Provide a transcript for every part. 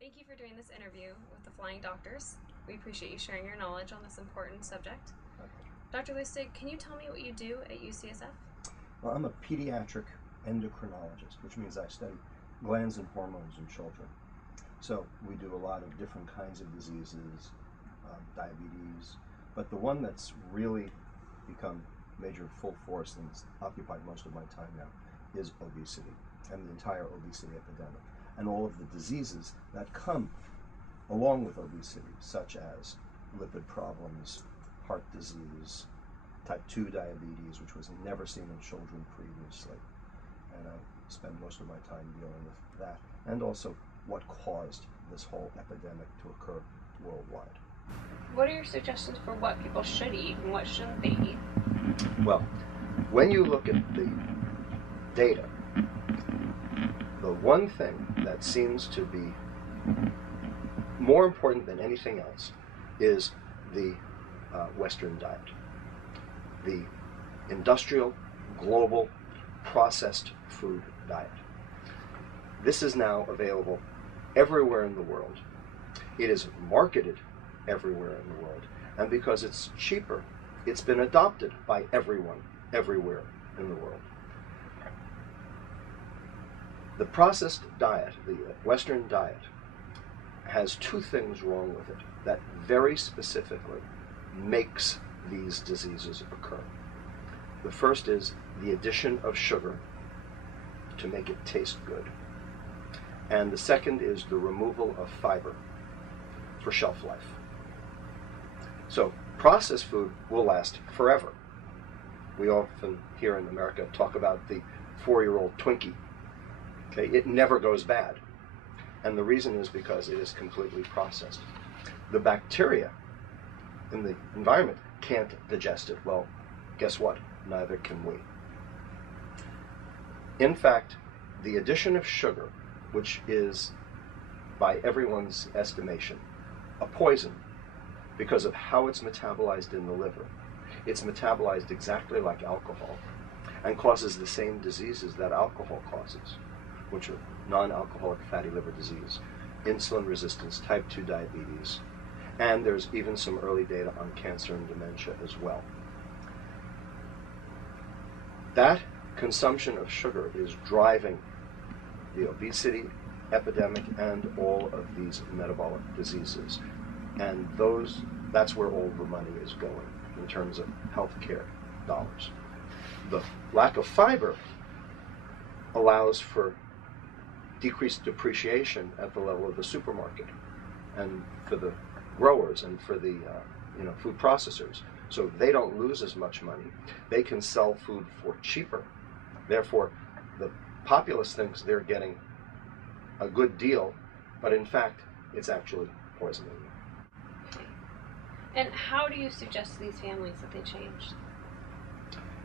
Thank you for doing this interview with the Flying Doctors. We appreciate you sharing your knowledge on this important subject. Dr. Lustig, can you tell me what you do at UCSF? Well, I'm a pediatric endocrinologist, which means I study glands and hormones in children. So we do a lot of different kinds of diseases, diabetes, but the one that's really become major full force and has occupied most of my time now is obesity and the entire obesity epidemic and all of the diseases that come along with obesity, such as lipid problems, heart disease, type 2 diabetes, which was never seen in children previously. And I spend most of my time dealing with that, and also what caused this whole epidemic to occur worldwide. What are your suggestions for what people should eat and what shouldn't they eat? Well, when you look at the data, the one thing that seems to be more important than anything else is the Western diet. The industrial, global, processed food diet. This is now available everywhere in the world. It is marketed everywhere in the world. And because it's cheaper, it's been adopted by everyone, everywhere in the world. The processed diet, the Western diet, has two things wrong with it that very specifically makes these diseases occur. The first is the addition of sugar to make it taste good. And the second is the removal of fiber for shelf life. So processed food will last forever. We often here in America talk about the 4-year-old Twinkie. Okay, it never goes bad. And the reason is because it is completely processed. The bacteria in the environment can't digest it. Well, guess what? Neither can we. In fact, the addition of sugar, which is, by everyone's estimation, a poison because of how it's metabolized in the liver. It's metabolized exactly like alcohol and causes the same diseases that alcohol causes, which are non-alcoholic fatty liver disease, insulin resistance, type 2 diabetes, and there's even some early data on cancer and dementia as well. That consumption of sugar is driving the obesity epidemic and all of these metabolic diseases. And that's where all the money is going in terms of healthcare dollars. The lack of fiber allows for decreased depreciation at the level of the supermarket and for the growers and for the food processors. So they don't lose as much money. They can sell food for cheaper. Therefore, the populace thinks they're getting a good deal, but in fact, it's actually poisoning them. And how do you suggest to these families that they change?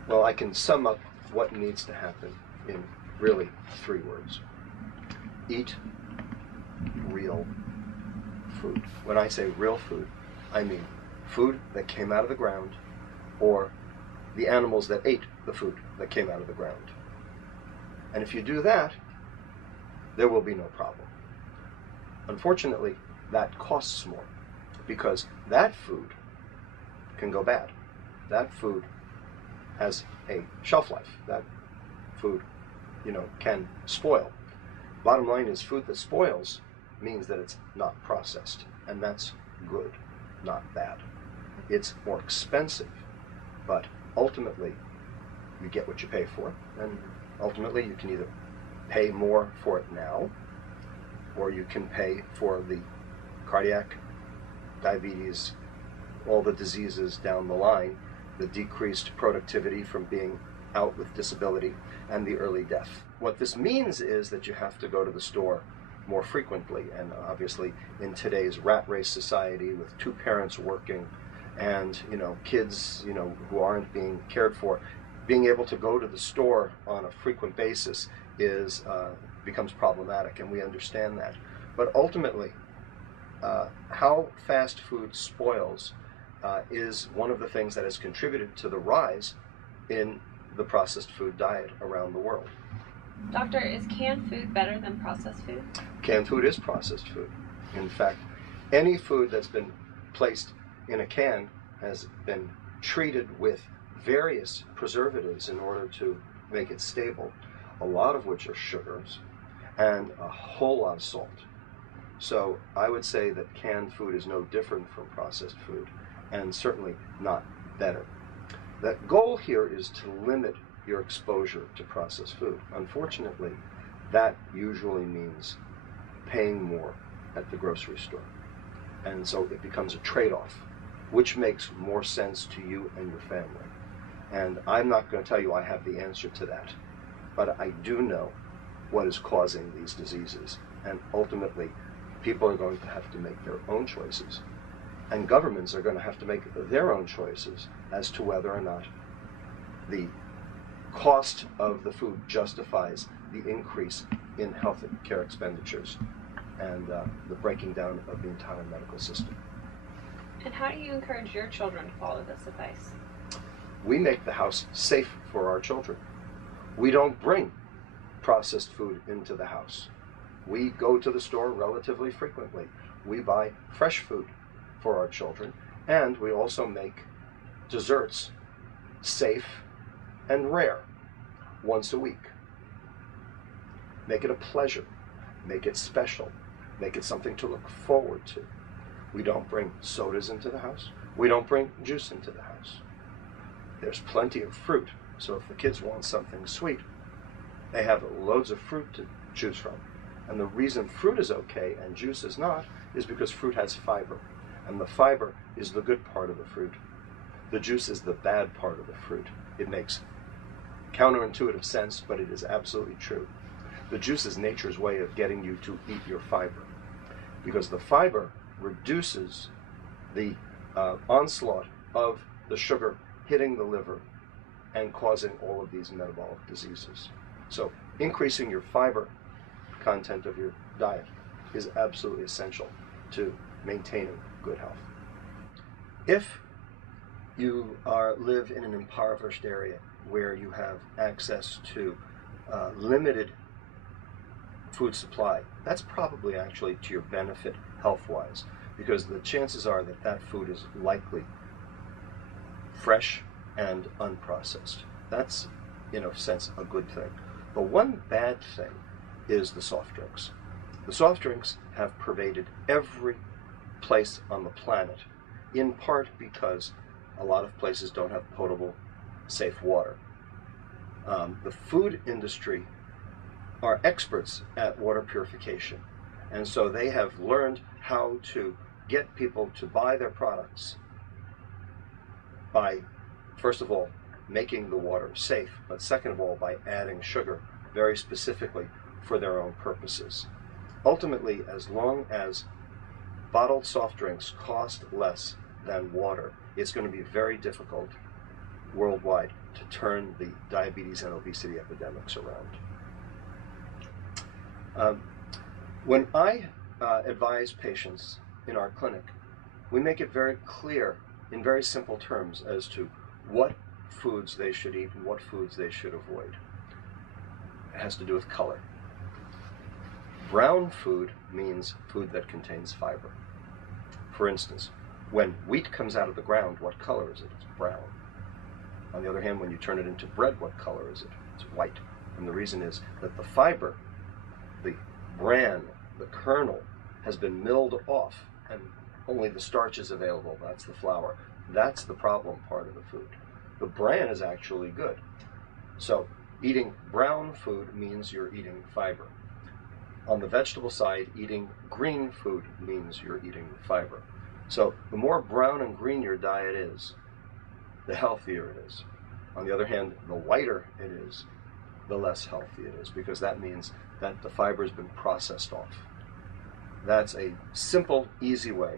Well, I can sum up what needs to happen in really 3 words. Eat real food. When I say real food, I mean food that came out of the ground or the animals that ate the food that came out of the ground. And if you do that, there will be no problem. Unfortunately, that costs more because that food can go bad. That food has a shelf life. That food, can spoil. Bottom line is food that spoils means that it's not processed, and that's good, not bad. It's more expensive, but ultimately you get what you pay for, and ultimately you can either pay more for it now, or you can pay for the cardiac, diabetes, all the diseases down the line, the decreased productivity from being out with disability, and the early death. What this means is that you have to go to the store more frequently, and obviously in today's rat race society with 2 parents working and kids who aren't being cared for, being able to go to the store on a frequent basis becomes problematic, and we understand that. But ultimately, how fast food spoils is one of the things that has contributed to the rise in the processed food diet around the world. Doctor, is canned food better than processed food? Canned food is processed food. In fact, any food that's been placed in a can has been treated with various preservatives in order to make it stable, a lot of which are sugars and a whole lot of salt. So I would say that canned food is no different from processed food, and certainly not better. The goal here is to limit your exposure to processed food. Unfortunately, that usually means paying more at the grocery store. And so it becomes a trade-off, which makes more sense to you and your family. And I'm not going to tell you I have the answer to that, but I do know what is causing these diseases. And ultimately, people are going to have to make their own choices. And governments are going to have to make their own choices as to whether or not the cost of the food justifies the increase in health care expenditures and the breaking down of the entire medical system. And how do you encourage your children to follow this advice? We make the house safe for our children. We don't bring processed food into the house. We go to the store relatively frequently. We buy fresh food for our children, and we also make desserts safe and rare once a week. Make it a pleasure. Make it special. Make it something to look forward to. We don't bring sodas into the house. We don't bring juice into the house. There's plenty of fruit, so if the kids want something sweet, they have loads of fruit to choose from. And the reason fruit is okay and juice is not is because fruit has fiber. And the fiber is the good part of the fruit. The juice is the bad part of the fruit. It makes counterintuitive sense, but it is absolutely true. The juice is nature's way of getting you to eat your fiber, because the fiber reduces the onslaught of the sugar hitting the liver and causing all of these metabolic diseases. So increasing your fiber content of your diet is absolutely essential to maintaining good health. If you live in an impoverished area where you have access to limited food supply, that's probably actually to your benefit health-wise, because the chances are that that food is likely fresh and unprocessed. That's, in a sense, a good thing. The one bad thing is the soft drinks. The soft drinks have pervaded every place on the planet, in part because a lot of places don't have potable, safe water. The food industry are experts at water purification, and so they have learned how to get people to buy their products by, first of all, making the water safe, but second of all, by adding sugar very specifically for their own purposes. Ultimately, as long as bottled soft drinks cost less than water, it's going to be very difficult worldwide to turn the diabetes and obesity epidemics around. When I advise patients in our clinic, we make it very clear in very simple terms as to what foods they should eat and what foods they should avoid. It has to do with color. Brown food means food that contains fiber. For instance, when wheat comes out of the ground, what color is it? It's brown. On the other hand, when you turn it into bread, what color is it? It's white. And the reason is that the fiber, the bran, the kernel, has been milled off, and only the starch is available. That's the flour. That's the problem part of the food. The bran is actually good. So eating brown food means you're eating fiber. On the vegetable side, eating green food means you're eating fiber. So the more brown and green your diet is, the healthier it is. On the other hand, the whiter it is, the less healthy it is, because that means that the fiber has been processed off. That's a simple, easy way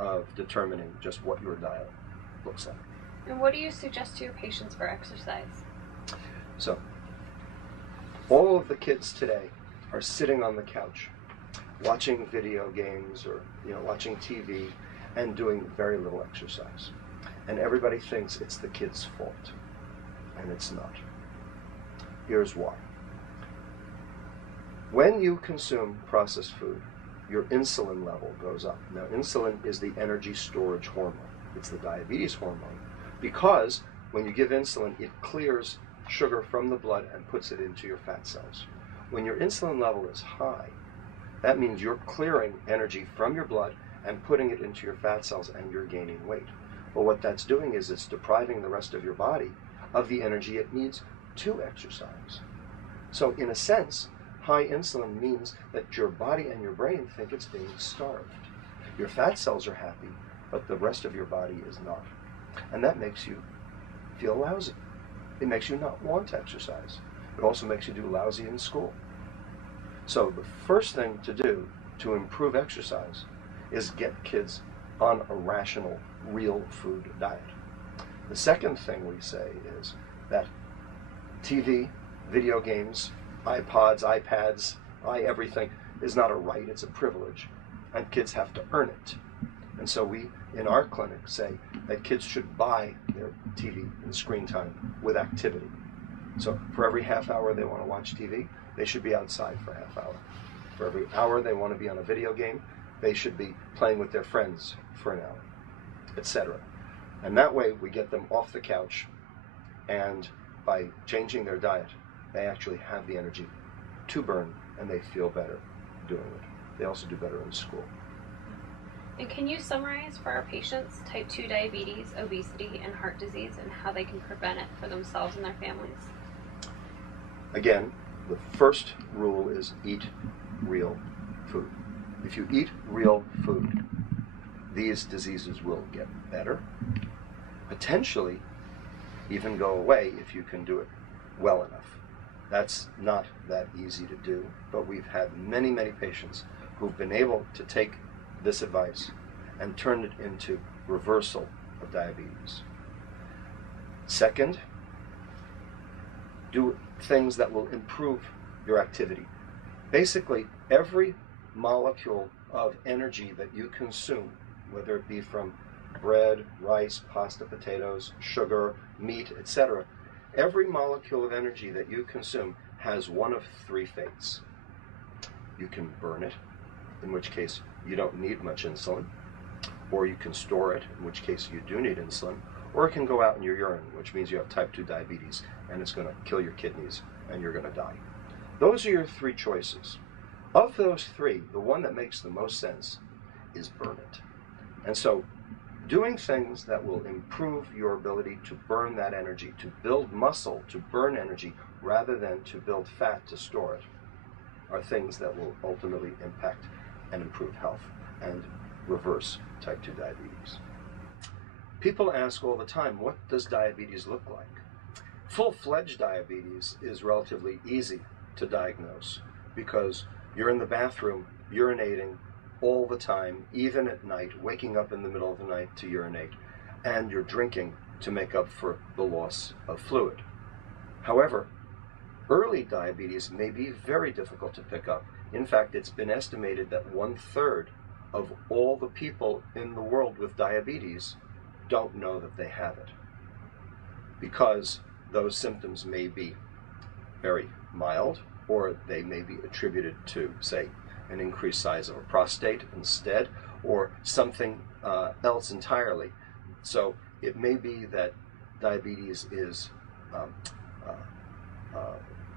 of determining just what your diet looks like. And what do you suggest to your patients for exercise? So, all of the kids today are sitting on the couch, watching video games or watching TV, and doing very little exercise. And everybody thinks it's the kids' fault, and it's not. Here's why. When you consume processed food, your insulin level goes up. Now, insulin is the energy storage hormone. It's the diabetes hormone because when you give insulin, it clears sugar from the blood and puts it into your fat cells. When your insulin level is high, that means you're clearing energy from your blood and putting it into your fat cells and you're gaining weight. Well, what that's doing is it's depriving the rest of your body of the energy it needs to exercise. So in a sense, high insulin means that your body and your brain think it's being starved. Your fat cells are happy, but the rest of your body is not. And that makes you feel lousy. It makes you not want to exercise. It also makes you do lousy in school. So the first thing to do to improve exercise is get kids on a rational, real food diet. The second thing we say is that TV, video games, iPods, iPads, everything is not a right, it's a privilege. And kids have to earn it. And so we, in our clinic, say that kids should buy their TV and screen time with activity. So for every half hour they want to watch TV, they should be outside for a half hour. For every hour they want to be on a video game, they should be playing with their friends for an hour, etc. And that way we get them off the couch, and by changing their diet, they actually have the energy to burn and they feel better doing it. They also do better in school. And can you summarize for our patients type 2 diabetes, obesity, and heart disease and how they can prevent it for themselves and their families? Again, the first rule is eat real food. If you eat real food, these diseases will get better, potentially even go away if you can do it well enough. That's not that easy to do, but we've had many, many patients who've been able to take this advice and turn it into reversal of diabetes. Second, do things that will improve your activity. Basically, every molecule of energy that you consume, whether it be from bread, rice, pasta, potatoes, sugar, meat, etc., every molecule of energy that you consume has one of three fates. You can burn it, in which case you don't need much insulin, or you can store it, in which case you do need insulin, or it can go out in your urine, which means you have type 2 diabetes and it's going to kill your kidneys and you're going to die. Those are your three choices. Of those three, the one that makes the most sense is burn it. And so doing things that will improve your ability to burn that energy, to build muscle, to burn energy, rather than to build fat to store it, are things that will ultimately impact and improve health and reverse type 2 diabetes. People ask all the time, what does diabetes look like? Full-fledged diabetes is relatively easy to diagnose because you're in the bathroom urinating all the time, even at night, waking up in the middle of the night to urinate, and you're drinking to make up for the loss of fluid. However, early diabetes may be very difficult to pick up. In fact, it's been estimated that 1/3 of all the people in the world with diabetes don't know that they have it, because those symptoms may be very mild, or they may be attributed to, say, an increased size of a prostate instead, or something else entirely. So it may be that diabetes is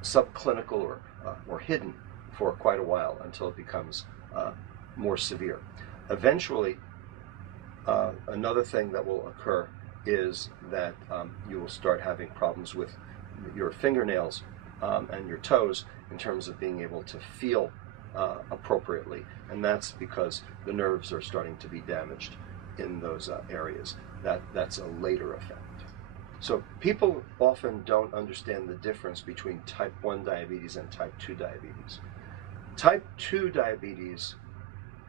subclinical or hidden for quite a while until it becomes more severe. Eventually, another thing that will occur is that you will start having problems with your fingernails and your toes in terms of being able to feel appropriately, and that's because the nerves are starting to be damaged in those areas. That's a later effect. So people often don't understand the difference between type 1 diabetes and type 2 diabetes. Type 2 diabetes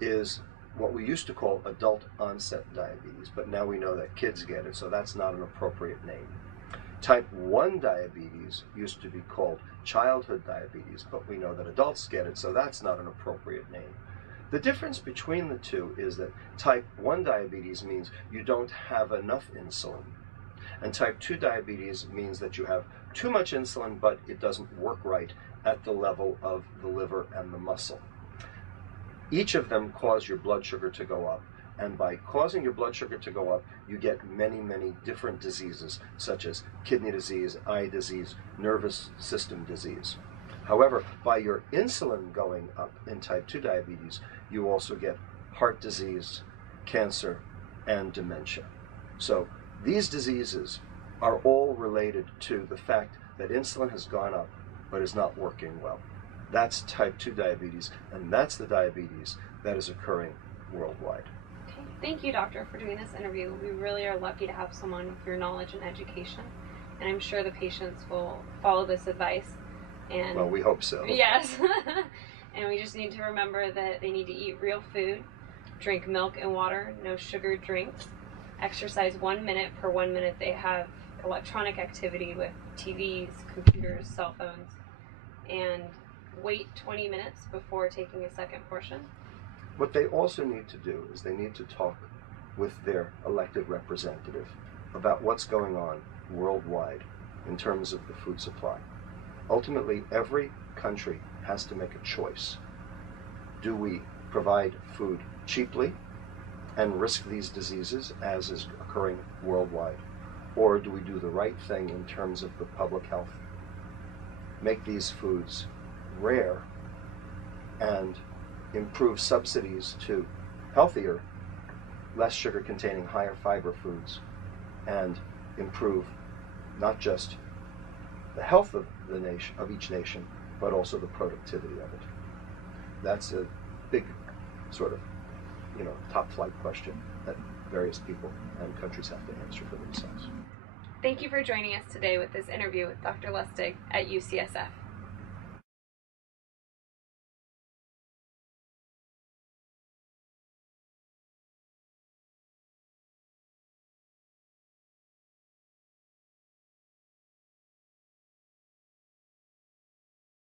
is what we used to call adult onset diabetes, but now we know that kids get it, so that's not an appropriate name. Type 1 diabetes used to be called childhood diabetes, but we know that adults get it, so that's not an appropriate name. The difference between the two is that type 1 diabetes means you don't have enough insulin, and type 2 diabetes means that you have too much insulin, but it doesn't work right at the level of the liver and the muscle. Each of them cause your blood sugar to go up. And by causing your blood sugar to go up, you get many, many different diseases, such as kidney disease, eye disease, nervous system disease. However, by your insulin going up in type 2 diabetes, you also get heart disease, cancer, and dementia. So these diseases are all related to the fact that insulin has gone up but is not working well. That's type 2 diabetes, and that's the diabetes that is occurring worldwide. Okay. Thank you, doctor, for doing this interview. We really are lucky to have someone with your knowledge and education, and I'm sure the patients will follow this advice. And well, we hope so. Yes. And we just need to remember that they need to eat real food, drink milk and water, no sugar drinks, exercise 1 minute per 1 minute they have electronic activity with TVs, computers, cell phones, and wait 20 minutes before taking a second portion. What they also need to do is they need to talk with their elected representative about what's going on worldwide in terms of the food supply. Ultimately, every country has to make a choice. Do we provide food cheaply and risk these diseases as is occurring worldwide? Or do we do the right thing in terms of the public health? Make these foods rare and improve subsidies to healthier, less sugar containing, higher fiber foods, and improve not just the health of the nation, of each nation, but also the productivity of it. That's a big sort of, top flight question that various people and countries have to answer for themselves. Thank you for joining us today with this interview with Dr. Lustig at UCSF.